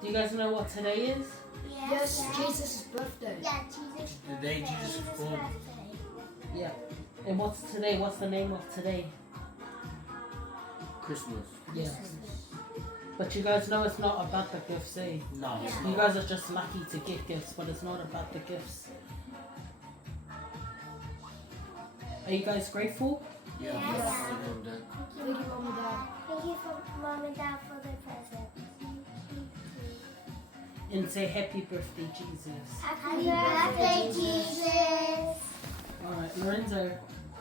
Do you guys know what today is? Yes, Jesus' birthday. Yeah, Jesus. The day Jesus was born. Yeah. And what's today? What's the name of today? Christmas. Yeah. But you guys know it's not about the gifts, eh? No, it's You not. guys are just lucky to get gifts, but it's not about the gifts. Are you guys grateful? Yeah, Yes. yes. Mom, Dad. Thank you, Mom and Dad. Thank you for Mom and Dad for the present. And say happy birthday, Jesus. Happy birthday, Jesus. Alright, Lorenzo,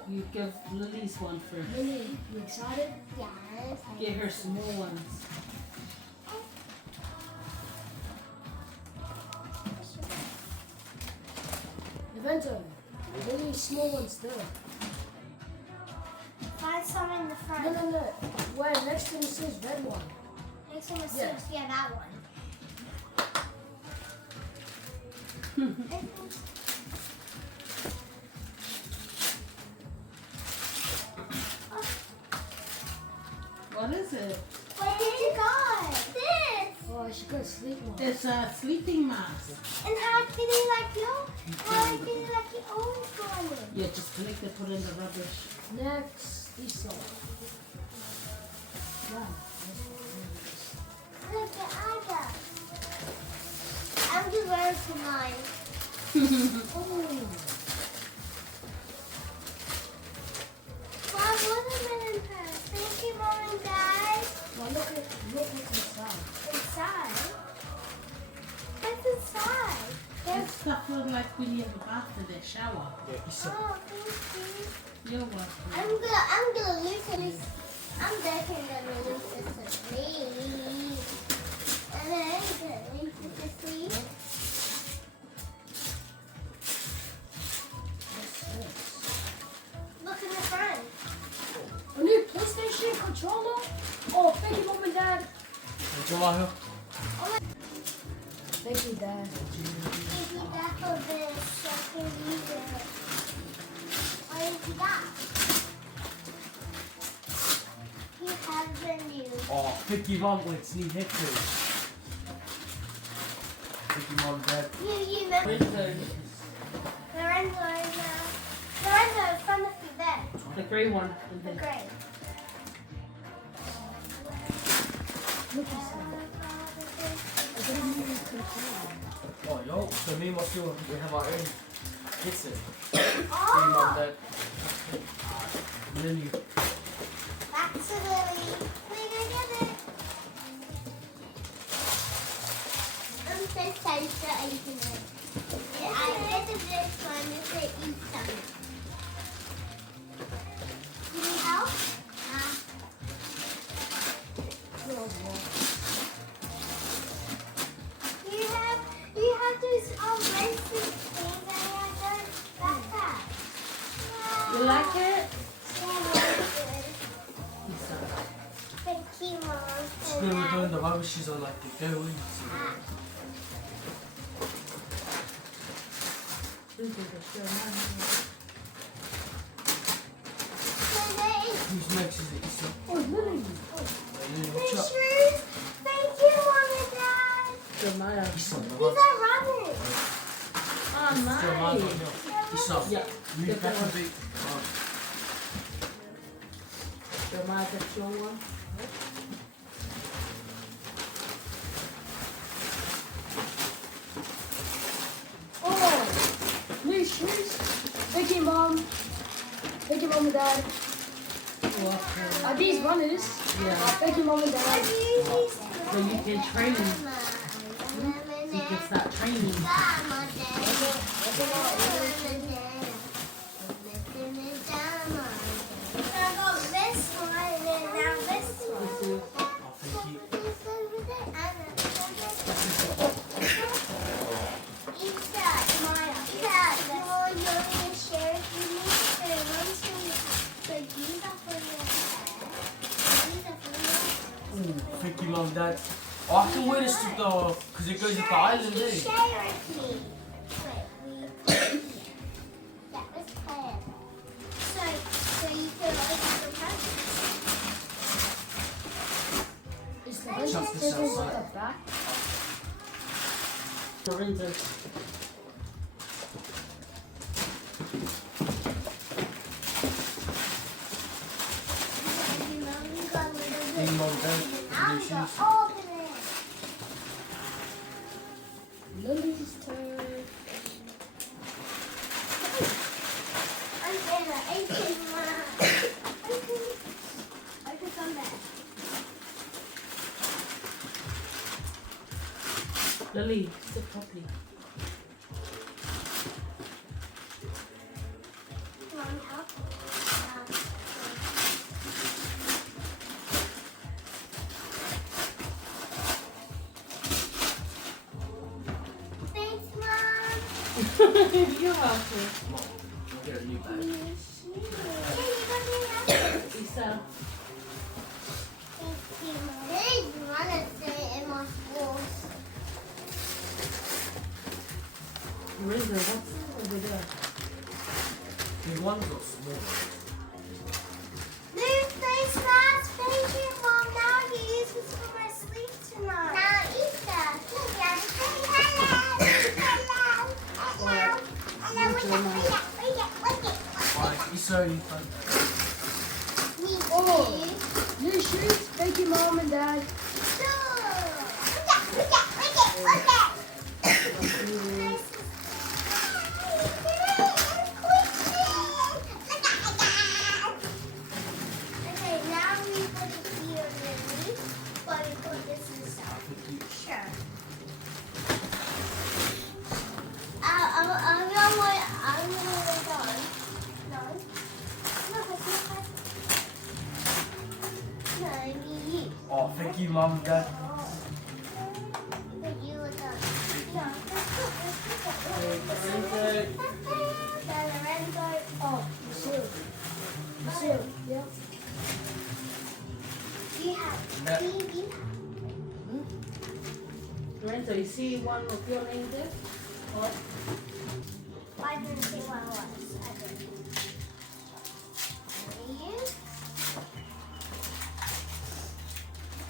you give Lily's one first. Lily, you excited? Yes. Get her small ones. Lorenzo, Lily's small one's there. Find some in the front. No. Where next to the says red one. Next one is Yeah. yeah, that one. What is it? Where did you go? This. Oh, she got a sleep one. It's a sleeping mask. And how can you like your? How can you like your own one? Yeah, just collect it, put it in the rubbish. Next, Esau. Wow. Look at Ida. I'm just wearing to mine. Oh. Wow, watermelon purse. Thank you, Mom and Dad. Well, look what's inside. Inside? What's inside? It's stuff look like when you have a bath in the shower. Yeah, Isa. Oh, thank you. You're welcome. I'm gonna loosen this. I'm definitely gonna loosen the sleeve. And then I'm gonna loosen the sleeve. What's this? Look in the front. A new PlayStation controller? Oh, thank you, Mom and Dad. 좋아요. Thank you, Dad. Thank you, Dad, for this. So I can use it. What is that? You have the new. Oh, thank you, Mom. Let's need headphones. Thank you, Mom, Dad. You remember Lorenzo in front of you there. The grey one. The gray. Look inside. I didn't even control. Oh, yo. So me and my school, we have our own headset. Thank you, Mom, Oh, Dad. And then you. back to Lily. We're gonna get it. I'm so excited to open it. I get this one is the Easter. Do you need help? You have these racing things and you have the backpack. You like it? Thank you, Mom. School, we're doing the rubbishes on like the go in. Whose makes is it? Isa. Oh, Lily. Lily, My what's up? shoes. Thank you, Mom and Dad. Jeremiah. Isa, These no. are runners. Oh, Jeremiah, nice. no. Isa, Yeah. move Get back that a one. bit. Oh. Jeremiah, get your one. Oh, new shoes. Thank you, Mom. Thank you, Mom and Dad. Welcome. Are these runners? Yeah. Thank you, Mom and Dad. So you can train. So you can start training. This is Oh, thank you. Ooh, thank you, Mom, Dad. Oh, I can wear this to the, because it goes with the island, eh? Share with me. That was clear. So you can open the presents. Is the Chuck this PlayStation outside. at the back? Lorenzo. Big Mom Dad. New shoes. Open it. Lily's turn. I'm gonna 18 months. I could come back. Lily, sit properly. Mom, help. Thanks, Mom. You're welcome. Get a new bag. Yeah, you got me that. Isa. Thank you. Hey, you want to stay in my schools? Lorenzo, what's over there? Big ones or small ones? There's face mask. Thank you, Mom. Now I can use this for my sleep tonight. Now eat that. Yeah, say hello. Hello. Hello. Hello. Alright, it's so fun. Me Oh. too. New shoes. Thank you, Mom and Dad. Okay, now we put it here, Lily. But we put this inside. Sure. I'm gonna wait on. No. No, no, me. Oh, thank you, Mom and Dad. But you were done. No, Lorenzo. Oh, Lucille. Lucille. Yeah. you have Yeah. baby. Lorenzo, you see one of your names there? What? Why didn't say what it was? I didn't. You?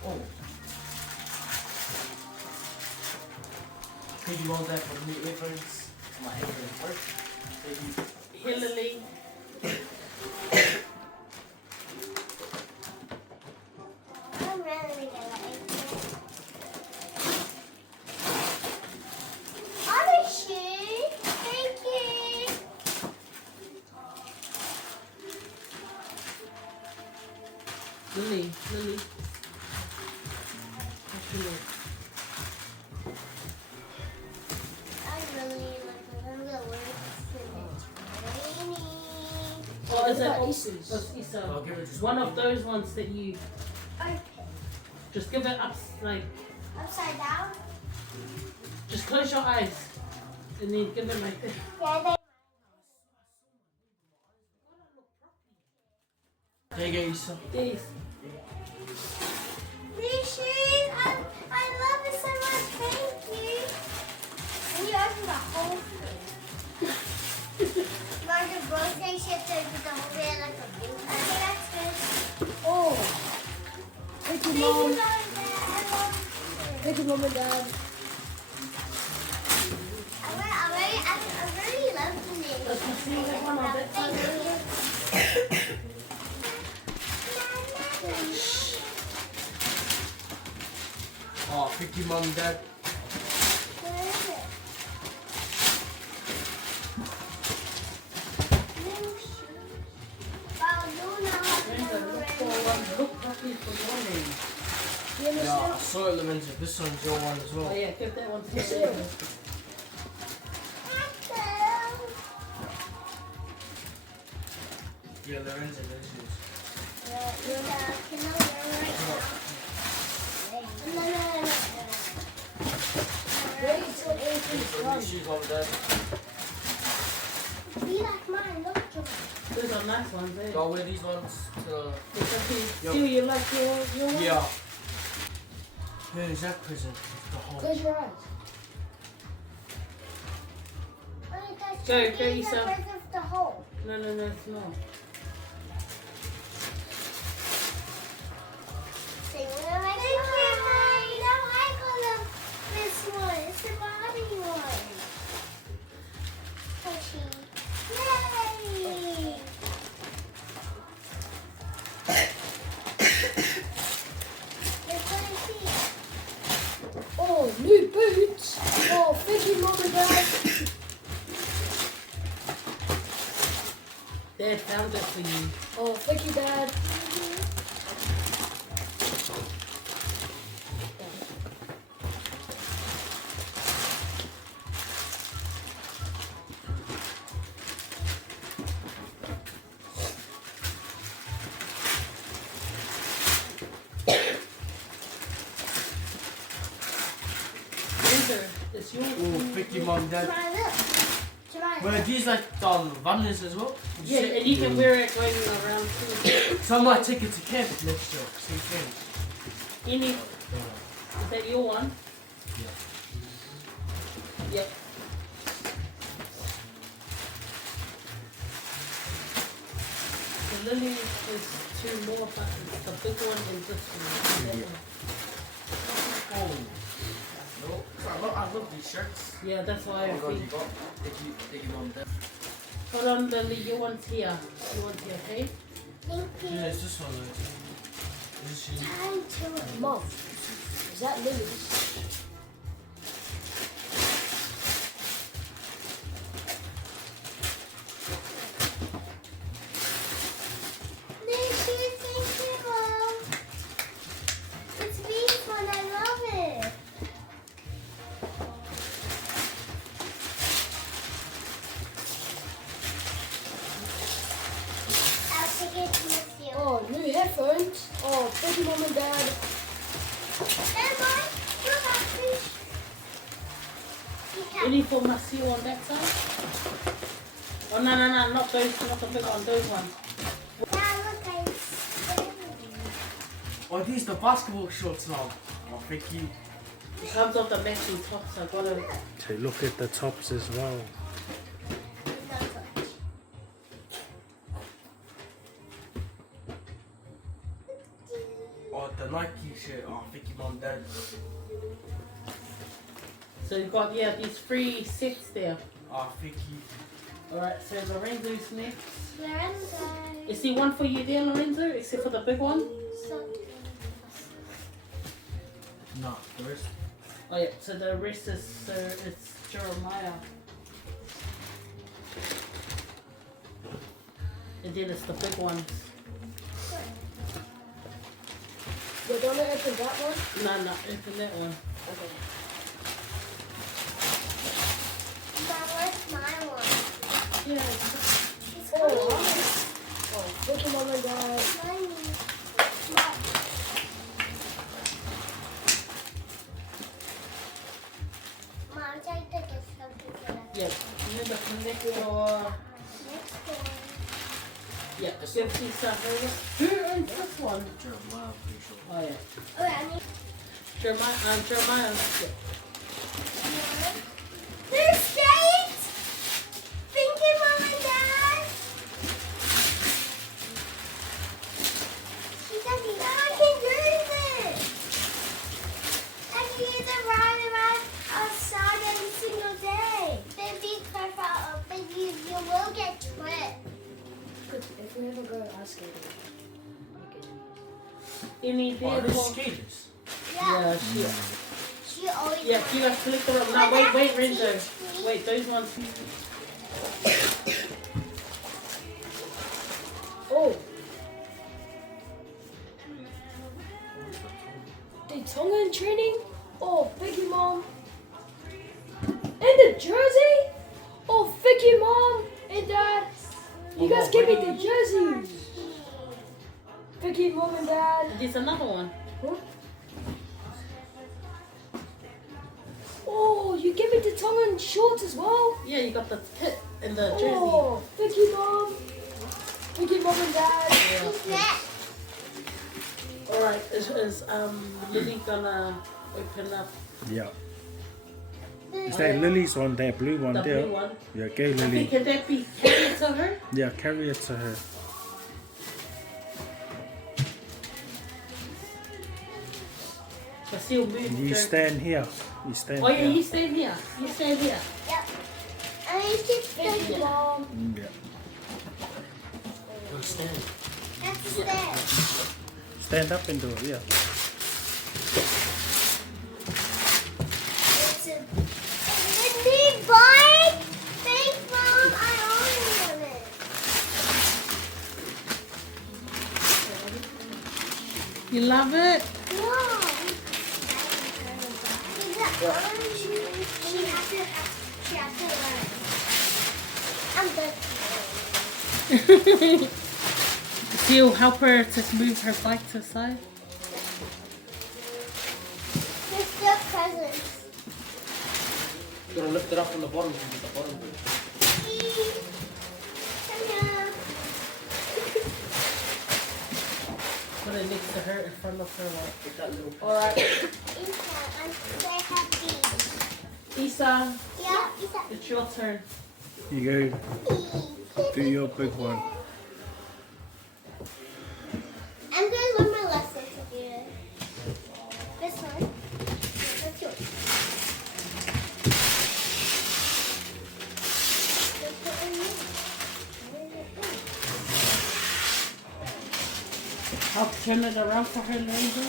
Oh. Thank you, Mom and Dad, for the new earphones. My earphones work. Thank you. Hillary. I'm really gonna like it. Other shoe. Thank you. Lily. What's your name? I really like the words in it. Raining. Oh, is that What about Isa? Isa's? That's Isa. I'll give it just One of those ones that you Okay. just give it up, like Upside down. just close your eyes and then give it like this. Yeah, they. There you go, Issa. This. These shoes, I love it so much. Thank you. And you open the whole thing. Like a birthday shirt that you don't wear like a blue. Okay, that's good. Oh. Thank you, Thank you, Mom. Mom. I love it. Thank you, Mom and Dad. I really love the name. Let's see that one on that Thank side. you. Oh, thank you, Mom and Dad. Where is it? New shoes. Wow, you know how to Lorenzo, look for one. Look properly for your name. Yeah, Yeah, I Lucille. saw it, Lorenzo. This one's your one as Oh well. yeah, give that one to Lucille. Lorenzo. Yeah, Lorenzo, this is. Wait till Avery's For new done. shoes, Mom and Dad. Be like mine, look at me. Those are nice ones, eh? I'll wear these ones to. It's okay. Yup. See, you like your one? Yeah. Where is that prison? The whole. Close your eyes. Go, Issa. The hole. No, it's not. Thank you, Mom. Now I got this one. It's the body one. new boots. Oh, thank you, Mom and Dad. Dad found it for you. Oh, thank you, Dad. Winter, it's yours. Oh, thank you, Mom, Dad. Try look. Try. Well, these like runners as well. Yeah, and you can wear it going around too. So I might take it to camp next year. Same camp. You need, is that your one? Yeah. Yep. The lily is two more buttons. The big one and this one. That one. Oh. No. I love these shirts. Yeah, that's why I Oh God, think. you got. Thank you, Mom, Dad. Hold on, Lily, you want here. You want here, okay? Thank you. Yeah, it's this one. This is Time to it. Mom, is that Lily's? Thank you, Mom. It's me fun. I love it. I'll take it with you. Oh, new headphones. Oh, thank you, Mom and Dad. And Mom, look at fish. Any for Masio on that side? Oh, no, not those, not the big one, those ones. Oh, these the basketball shorts now. Oh, thank you. It comes off the matching tops, I gotta. Take a look at the tops as well. Oh, the Nike shirt. Oh, thank you, Mom, Dad. So you got, yeah, these 3 sets there. Oh, thank you. Alright, so Lorenzo's next. Lorenzo. Is there one for you there, Lorenzo, except for the big one? No, the rest. Oh yeah, so the rest is, so it's Jeremiah. And then it's the big ones. We're gonna open that one. No, open that one. Okay. Mom, where's my one? Yeah, It's Oh, coming. oh, thank you, Mom and Dad. Mine. Mom, take the gift something for us. yeah. And then the connector, Next one. yeah, 50 something. Who owns this one? Jeremiah, pretty sure. Oh yeah. Okay, I need Jeremiah, yeah. There's skates! Thank you, Mom and Dad! She said, I can do this! I can use it right outside every single day. Baby, careful, baby, you will get tripped. If we ever go ice skating, Any Oh, there these for... skaters. Yeah, she... She always Yeah, you guys collect them. No, wait, Renzo. Wait, those ones. oh, the Tongan training. Oh, thank you, Mom. And the jersey. Oh, thank you, Mom and Dad. You guys gave me the jerseys. Thank you, Mom and Dad. There's another one. Huh? Oh, you gave me the Tongan shorts as well. Yeah, you got the kit and the jersey. Oh, thank you, Mom. Thank you, Mom and Dad. Who's next? Alright, is Lily gonna open up Yeah. Is that Lily's one there, blue one the there? blue one? Yeah, go I think Lily. can that be carried to her? Yeah, carry it to her. But still move. You her. stand here. You stand Oh yeah, here. you stand here. You stand here. Yep. I need to Thank you, take Mom. Yeah. Go stand. That's there. Stand up and do it, yeah. love it? No. She has to learn. I'm good. So you help her to move her bike to the side? There's still presents. You're gonna lift it up from the bottom to get the bottom bit. Come here. Put it next to her in front of her. Get that little. Alright. Isa, I'm so happy. Isa, Yeah, Isa. it's your turn. You go. Do your big one. I'm going to learn my lesson to do it. This one. That's yours. Just put it in here. Where is it going? I'll turn it around for her, Linda.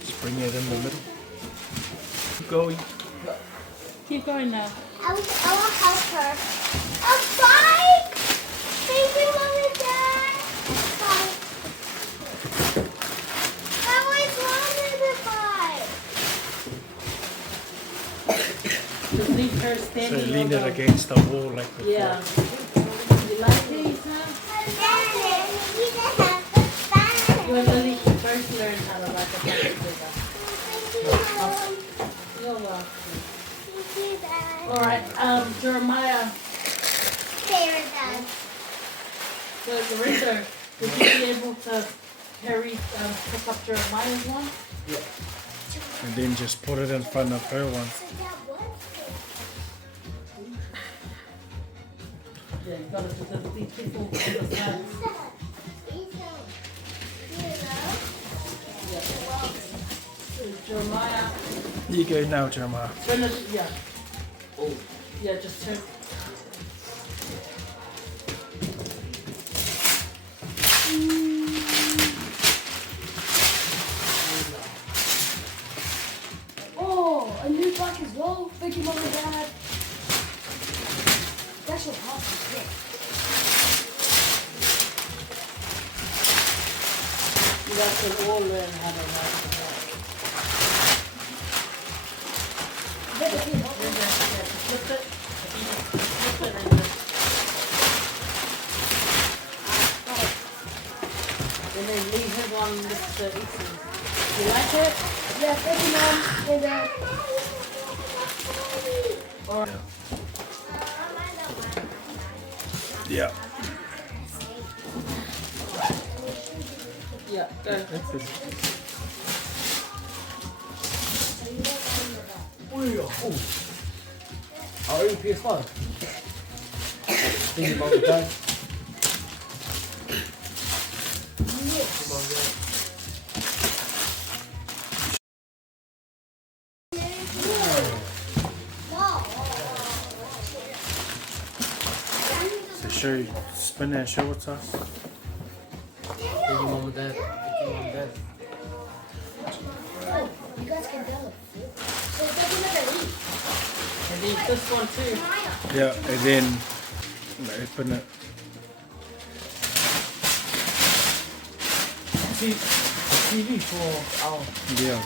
Just bring it in the middle. Keep going. Keep going now. I will help her. A bike! Thank you, Mom and Dad. A bike. I always wanted a bike. Just leave her So standing lean on it the- against the wall like before. Yeah. You like it, Isa? You and Lily first learn how to ride the bike together. You're welcome. Alright, Jeremiah. So Dorinda, would you be able to pick up Jeremiah's one? And then just put it in front of her one. Yeah, you gotta just these people on the side. So Jeremiah, You go now, Jeremiah. turn it, yeah. Oh. Yeah, just turn. Oh, a new bike as well. Thank you, Mom and Dad. That should help me quick. You guys can all learn how to ride the bike. Better be help me. Linda, yeah, just lift it. Lift it and then leave his one next to Ethan. You like it? Yeah, thank you, Mom and Dad. Or Yeah. yeah, go. Oh. Our own PS5. Thank you, Mom and Dad. So show, spin and show what's us. Thank you, Mom and Dad. Thank you, Mom and Dad. Oh, you guys can do it. So it doesn't matter eat. And then this one too. Yeah, and then open it. TV for our. Yeah.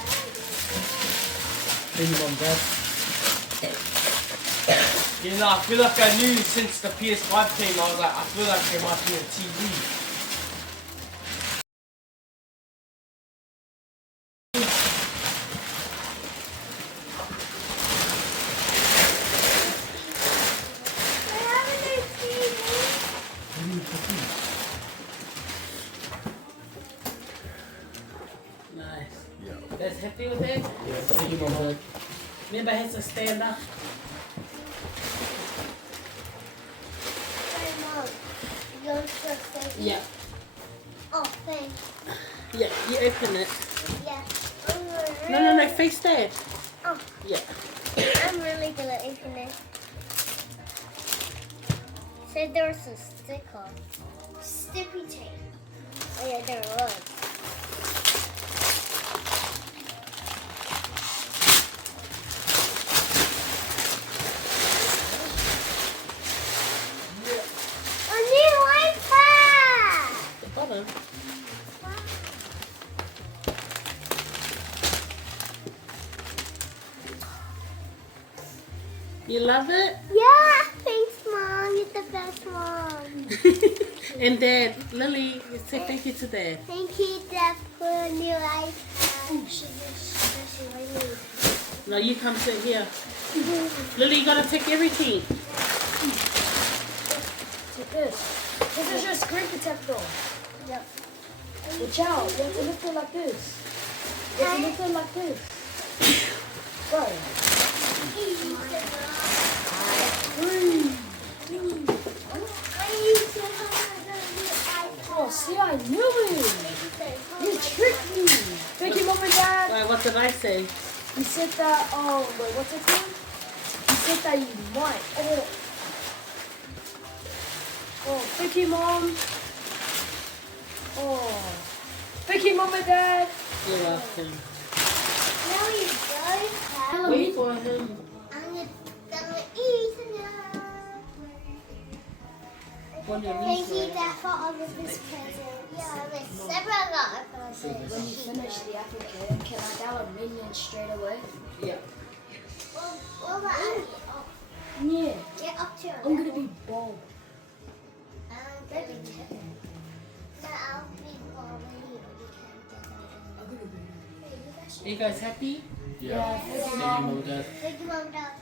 Thank you, Mom and Dad. You know, I feel like I knew since the PS5 came, I was like, I feel like there might be a TV. Nice. Yeah. Guys happy with it? Yeah, thank you, Mom and Dad. Remember, it has to stand up. Yeah. Oh, thanks. Yeah, you open it. Yeah. No, face that. Oh, Yeah. I'm really good at opening it. Said there was a sticker. Sticky tape. Oh yeah, there was. A You love it? Yeah, thanks, Mom. You're the best mom. And Dad, Lily, say thank you to Dad. Thank you, Dad, for a new iPad. No, you come sit here. Lily, you gotta take everything. Take this. This is your screen protector. Yep. Watch out. You have to lift it like this. You have to lift it like this. Right. Oh, see, I knew it. You tricked me. Thank you, Mom and Dad. Why, what did I say? You said that, wait, what's it called? You said that you might. Oh, thank you, Mom. Oh, thank you, Mom and Dad. You're welcome. Now you guys have. Wait for him. I'm gonna eat now. On your Thank knees, you, right? Dad, for all of this present. Yeah, there's several presents. When you finish the apple cake, can I download Minions straight away? Yeah. What about you? Yeah. Get up to I'm gonna be Bob. Baby, no, I'll be bobbing. Are you guys happy? Yeah. Thank you, Mom, Dad. Thank you, Mom, Dad.